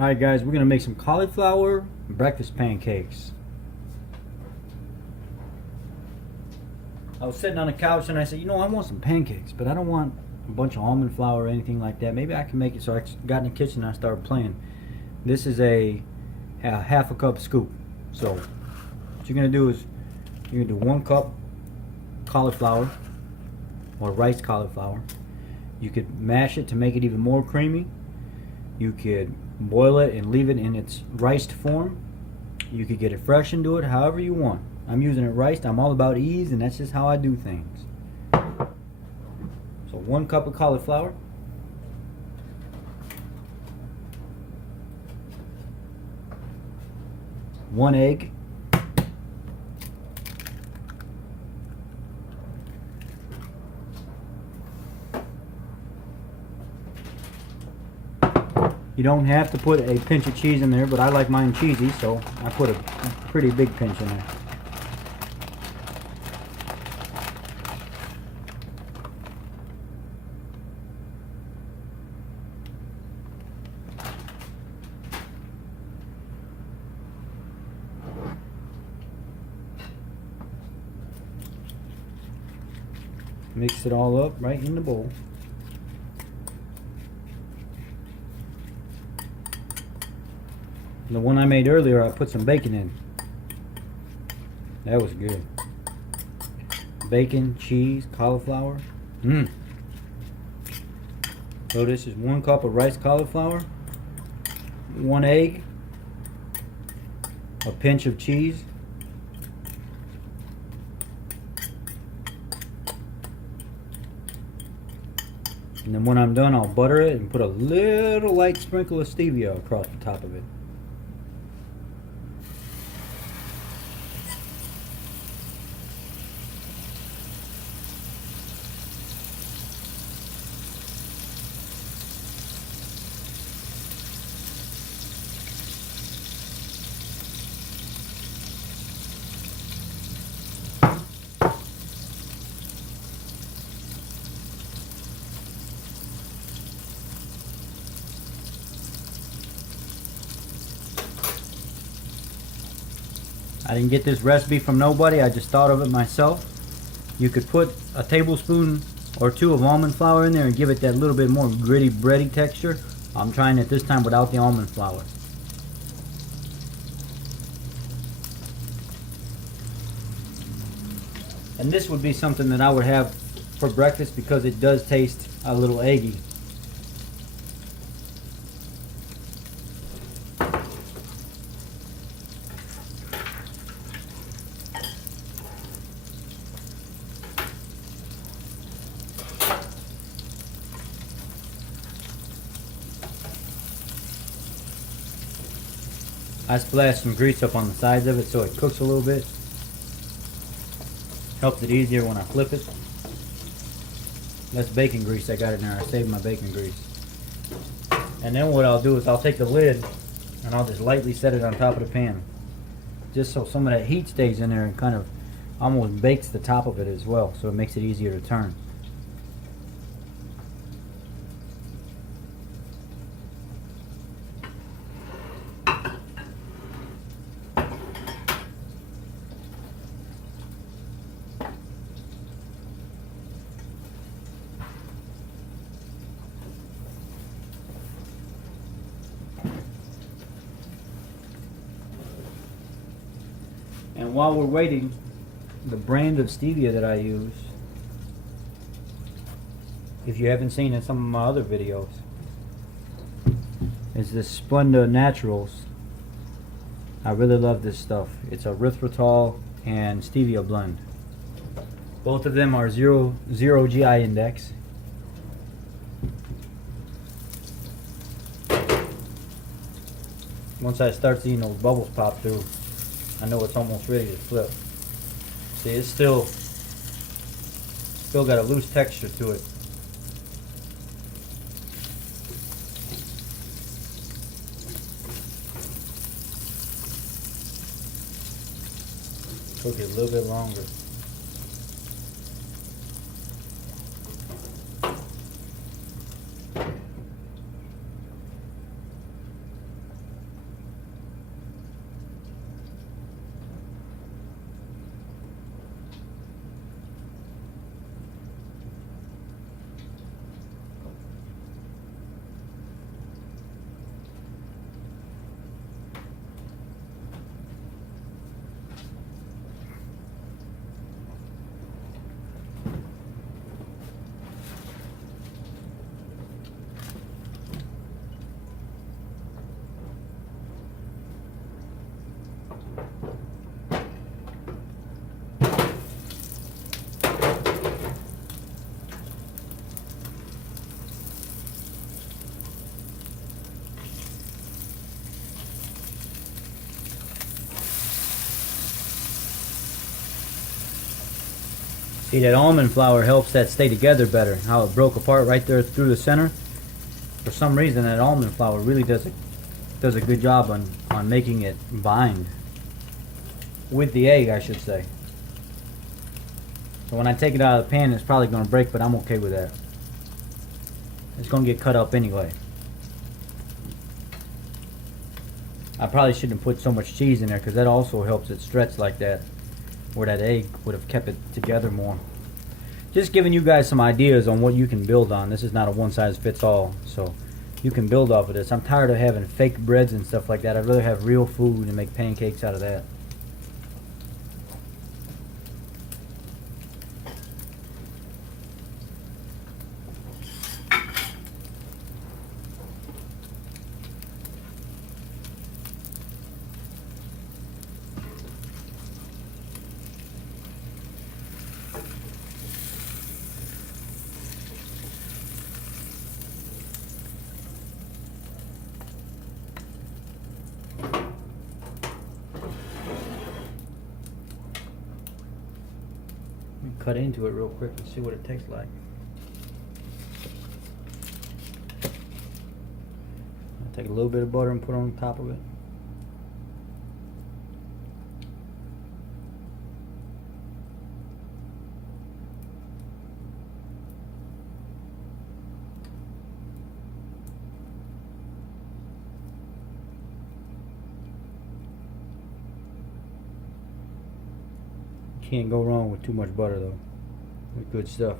Alright guys, we're going to make some cauliflower breakfast pancakes. I was sitting on the couch and I said, you know, I want some pancakes, but I don't want a bunch of almond flour or anything like that. Maybe I can make it. So I got in the kitchen and I started playing. This is a half a cup scoop. So what you're going to do is you're going to do 1 cup cauliflower or rice cauliflower. You could mash it to make it even more creamy. You could boil it and leave it in its riced form. You could get it fresh and do it however you want. I'm using it riced. I'm all about ease, and that's just how I do things. So 1 cup of cauliflower, 1 egg, you don't have to put a pinch of cheese in there, but I like mine cheesy, so I put a pretty big pinch in there. Mix it all up right in the bowl. The one I made earlier, I put some bacon in. That was good. Bacon, cheese, cauliflower. So this is 1 cup of rice cauliflower, 1 egg, a pinch of cheese, and then when I'm done, I'll butter it and put a little light sprinkle of stevia across the top of it. I didn't get this recipe from nobody, I just thought of it myself. You could put a tablespoon or 2 of almond flour in there and give it that little bit more gritty, bready texture. I'm trying it this time without the almond flour. And this would be something that I would have for breakfast because it does taste a little eggy. I splashed some grease up on the sides of it so it cooks a little bit. Helps it easier when I flip it. That's bacon grease I got in there. I saved my bacon grease. And then what I'll do is I'll take the lid and I'll just lightly set it on top of the pan. Just so some of that heat stays in there and kind of almost bakes the top of it as well, so it makes it easier to turn. And while we're waiting, the brand of stevia that I use, if you haven't seen in some of my other videos, is this Splenda Naturals. I really love this stuff. It's erythritol and stevia blend. Both of them are zero GI index. Once I start seeing those bubbles pop through, I know it's almost ready to flip. See, it's still got a loose texture to it. Cook it a little bit longer. See, that almond flour helps that stay together better. How it broke apart right there through the center. For some reason, that almond flour really does a good job on making it bind with the egg, I should say. So when I take it out of the pan, it's probably going to break, but I'm okay with that. It's going to get cut up anyway. I probably shouldn't put so much cheese in there because that also helps it stretch like that, where that egg would have kept it together more. Just giving you guys some ideas on what you can build on. This is not a one-size-fits-all, so you can build off of this. I'm tired of having fake breads and stuff like that. I'd rather have real food and make pancakes out of that. Cut into it real quick and see what it tastes like. I'll take a little bit of butter and put it on top of it. Can't go wrong with too much butter though. With good stuff.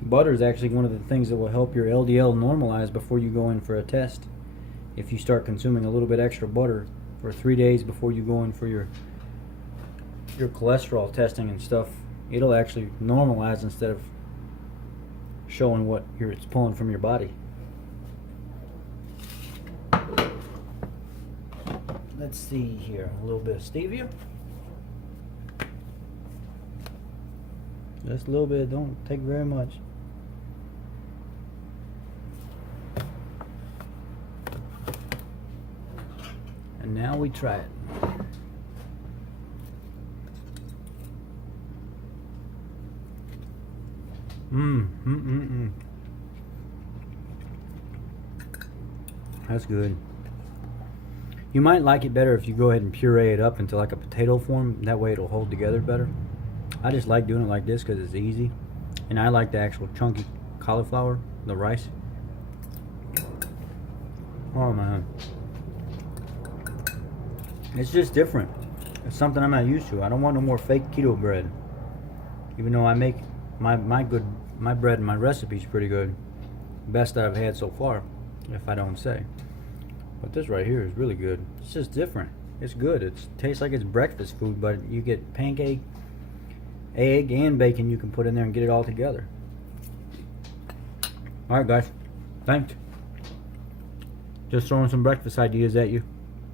Butter is actually one of the things that will help your LDL normalize before you go in for a test. If you start consuming a little bit extra butter for 3 days before you go in for your cholesterol testing and stuff, it'll actually normalize instead of showing what it's pulling from your body. Let's see here, a little bit of stevia. Just a little bit, don't take very much. And now we try it. That's good. You might like it better if you go ahead and puree it up into like a potato form. That way it'll hold together better. I just like doing it like this because it's easy. And I like the actual chunky cauliflower, the rice. Oh man. It's just different. It's something I'm not used to. I don't want no more fake keto bread. Even though I make my bread and my recipe's pretty good. Best that I've had so far, if I don't say. But this right here is really good. It's just different. It's good. It tastes like it's breakfast food, but you get pancake, egg, and bacon you can put in there and get it all together. Alright guys, thanks. Just throwing some breakfast ideas at you.